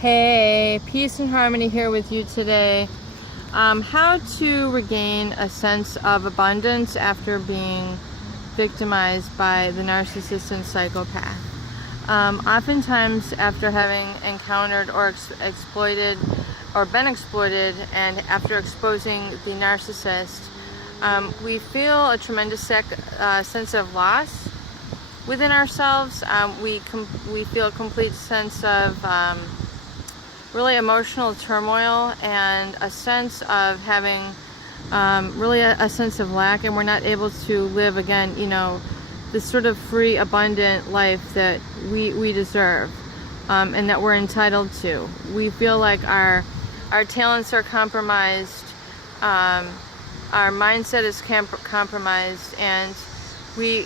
Hey, peace and harmony here with you today. How to regain a sense of abundance after being victimized by the narcissist and psychopath. Oftentimes after having encountered or exploited or been exploited, and after exposing the narcissist, we feel a tremendous sense of loss within ourselves. We feel a complete sense of really emotional turmoil and a sense of having really a sense of lack, and we're not able to live again, this sort of free, abundant life that we deserve and that we're entitled to. We feel like our talents are compromised, our mindset is compromised, and we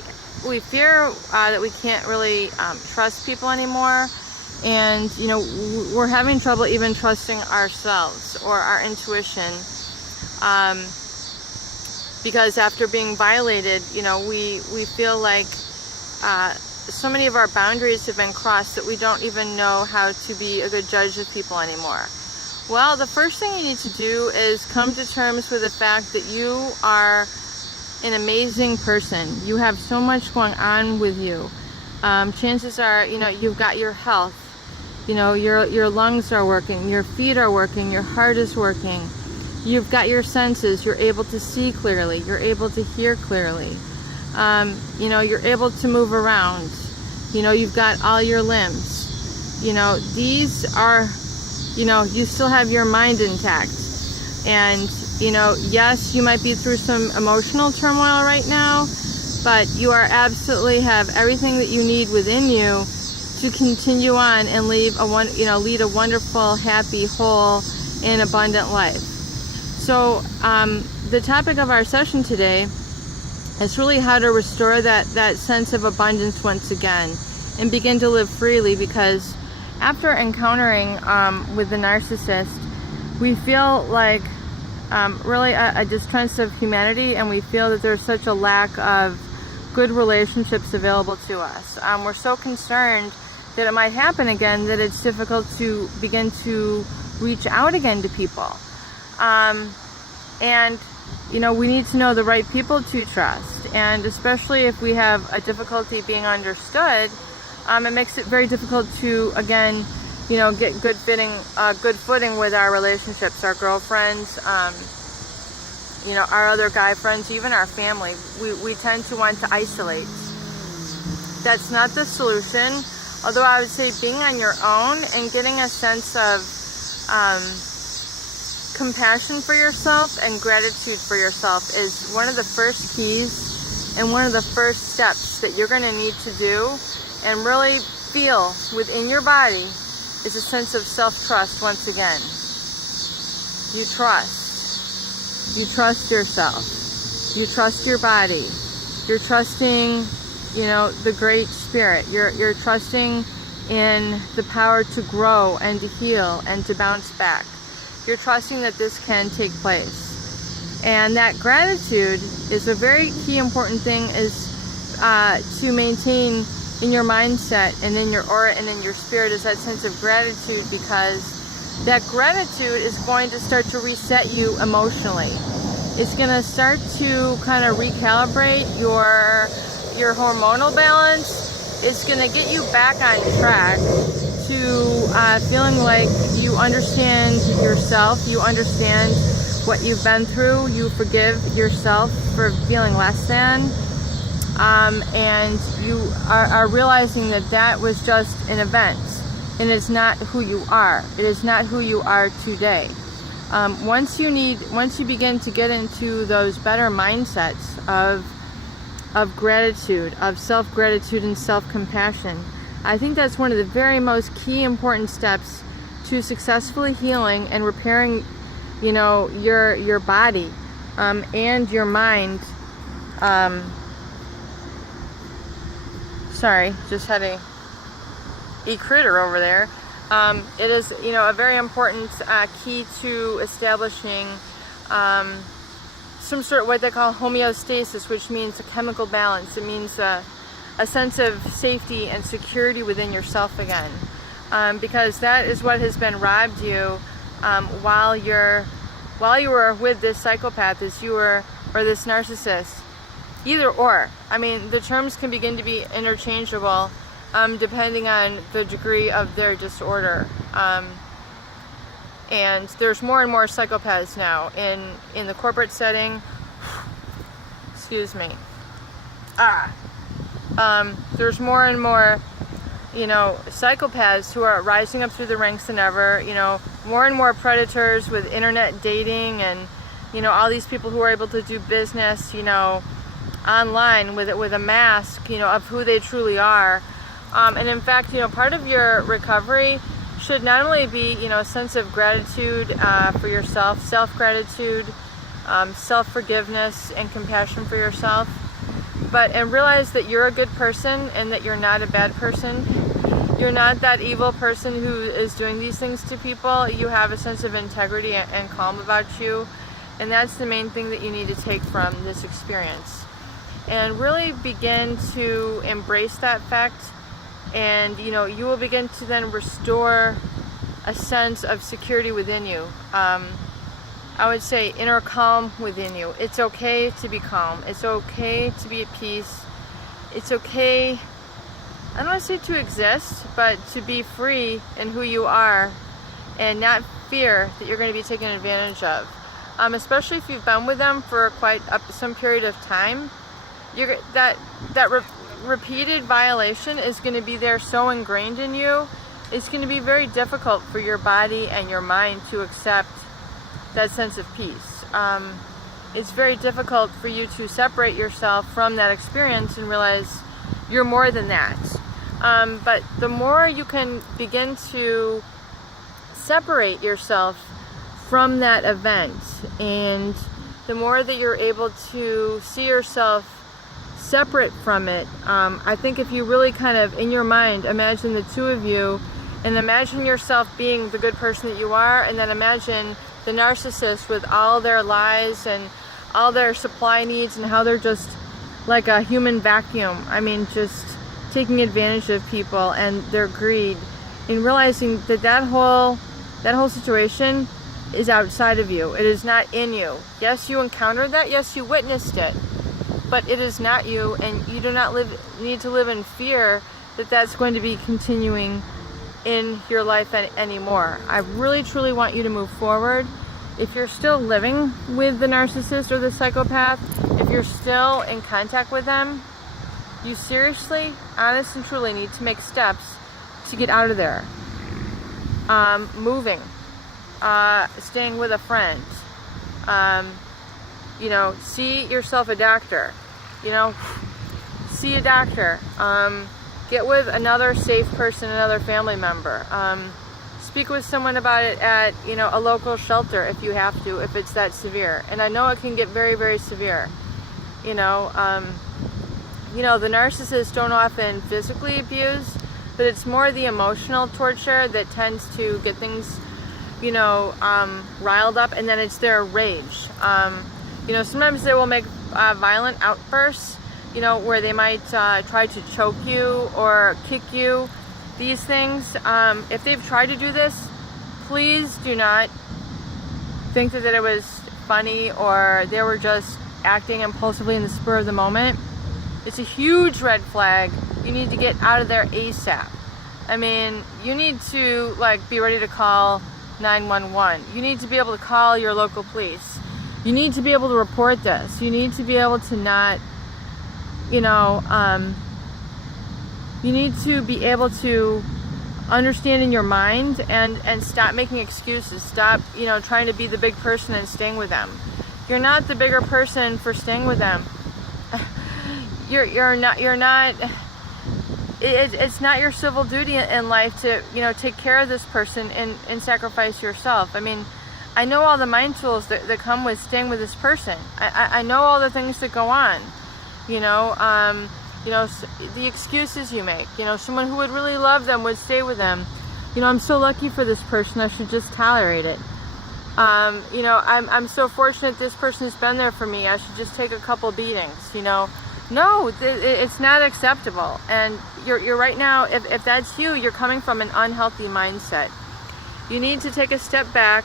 fear that we can't really trust people anymore. And we're having trouble even trusting ourselves or our intuition, because after being violated, we feel like so many of our boundaries have been crossed that we don't even know how to be a good judge of people anymore. Well, the first thing you need to do is come to terms with the fact that you are an amazing person. You have so much going on with you. Chances are, you've got your health. Your lungs are working, your feet are working, your heart is working. You've got your senses. You're able to see clearly. You're able to hear clearly. You're able to move around. You've got all your limbs. These are, you still have your mind intact. And, yes, you might be through some emotional turmoil right now, but you are absolutely have everything that you need within you to continue on and lead a wonderful, happy, whole, and abundant life. So the topic of our session today is really how to restore that sense of abundance once again and begin to live freely, because after encountering with the narcissist, we feel like really a distrust of humanity, and we feel that there's such a lack of good relationships available to us. We're so concerned that it might happen again that it's difficult to begin to reach out again to people. And we need to know the right people to trust, and especially if we have a difficulty being understood, it makes it very difficult to again get good footing with our relationships, our girlfriends, our other guy friends, even our family. We tend to want to isolate. That's not the solution. Although I would say being on your own and getting a sense of compassion for yourself and gratitude for yourself is one of the first keys and one of the first steps that you're going to need to do and really feel within your body is a sense of self-trust once again. You trust yourself. You trust your body. You're trusting the great spirit. You're trusting in the power to grow and to heal and to bounce back. You're trusting that this can take place. And that gratitude is a very key important thing, is to maintain in your mindset and in your aura and in your spirit is that sense of gratitude, because that gratitude is going to start to reset you emotionally. It's going to start to kind of recalibrate your hormonal balance. It's going to get you back on track to feeling like you understand yourself, you understand what you've been through, you forgive yourself for feeling less than, and you are realizing that was just an event, and it's not who you are. It is not who you are today. Once you begin to get into those better mindsets of gratitude, of self-gratitude and self-compassion, I think that's one of the very most key important steps to successfully healing and repairing, your body and your mind. Sorry, just had a critter over there. It is, a very important key to establishing some sort of what they call homeostasis, which means a chemical balance. It means a sense of safety and security within yourself again. because that is what has been robbed you while you were with this psychopath, or this narcissist. Either or. I mean, the terms can begin to be interchangeable depending on the degree of their disorder. And there's more and more psychopaths now in the corporate setting. Excuse me. There's more and more, psychopaths who are rising up through the ranks than ever. More and more predators with internet dating, and all these people who are able to do business, online with a mask, of who they truly are. And in fact, part of your recovery should not only be, a sense of gratitude for yourself, self-gratitude, self-forgiveness, and compassion for yourself, and realize that you're a good person and that you're not a bad person. You're not that evil person who is doing these things to people. You have a sense of integrity and calm about you, and that's the main thing that you need to take from this experience. And really begin to embrace that fact, and you will begin to then restore a sense of security within you. I would say inner calm within you. It's okay to be calm. It's okay to be at peace. It's okay, I don't want to say to exist, but to be free in who you are and not fear that you're going to be taken advantage of. Especially if you've been with them for quite some period of time. Repeated violation is going to be there so ingrained in you. It's going to be very difficult for your body and your mind to accept that sense of peace. It's very difficult for you to separate yourself from that experience and realize you're more than that. But the more you can begin to separate yourself from that event, and the more that you're able to see yourself separate from it, I think if you really kind of, in your mind, imagine the two of you, and imagine yourself being the good person that you are, and then imagine the narcissist with all their lies and all their supply needs, and how they're just like a human vacuum. I mean, just taking advantage of people and their greed, and realizing that that whole situation is outside of you. It is not in you. Yes, you encountered that. Yes, you witnessed it. But it is not you, and you do not need to live in fear that that's going to be continuing in your life anymore. I really truly want you to move forward. If you're still living with the narcissist or the psychopath, if you're still in contact with them, you seriously, honest and truly need to make steps to get out of there. Moving, staying with a friend, see yourself a doctor, see a doctor, get with another safe person, another family member, speak with someone about it at, a local shelter if you have to, if it's that severe. And I know it can get very, very severe. The narcissists don't often physically abuse, but it's more the emotional torture that tends to get things, riled up, and then it's their rage. Sometimes they will make violent outbursts, where they might try to choke you or kick you. These things, if they've tried to do this, please do not think that it was funny or they were just acting impulsively in the spur of the moment. It's a huge red flag. You need to get out of there ASAP. I mean, you need to be ready to call 911. You need to be able to call your local police. You need to be able to report this. You need to be able to not, you need to be able to understand in your mind and stop making excuses. Stop, trying to be the big person and staying with them. You're not the bigger person for staying with them. You're not. It's not your civil duty in life to, take care of this person and sacrifice yourself. I mean, I know all the mind tools that come with staying with this person. I know all the things that go on. The excuses you make. Someone who would really love them would stay with them. I'm so lucky for this person. I should just tolerate it. I'm so fortunate this person has been there for me. I should just take a couple beatings. No, it's not acceptable. And you're right now, if that's you, you're coming from an unhealthy mindset. You need to take a step back,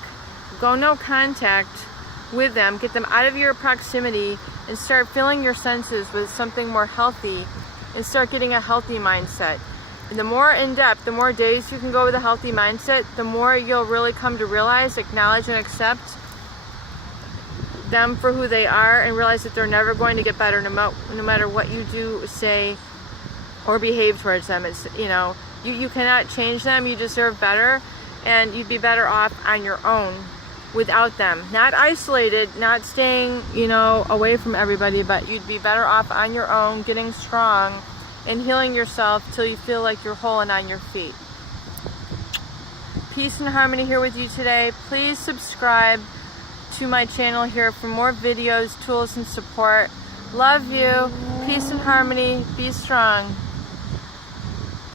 go no contact with them, get them out of your proximity, and start filling your senses with something more healthy, and start getting a healthy mindset. And the more in depth, the more days you can go with a healthy mindset, the more you'll really come to realize, acknowledge, and accept them for who they are, and realize that they're never going to get better no matter what you do, say, or behave towards them. It's, you cannot change them. You deserve better, and you'd be better off on your own without them. Not isolated, not staying, away from everybody, but you'd be better off on your own, getting strong and healing yourself till you feel like you're whole and on your feet. Peace and harmony here with you today. Please subscribe to my channel here for more videos, tools, and support. Love you. Peace and harmony. Be strong.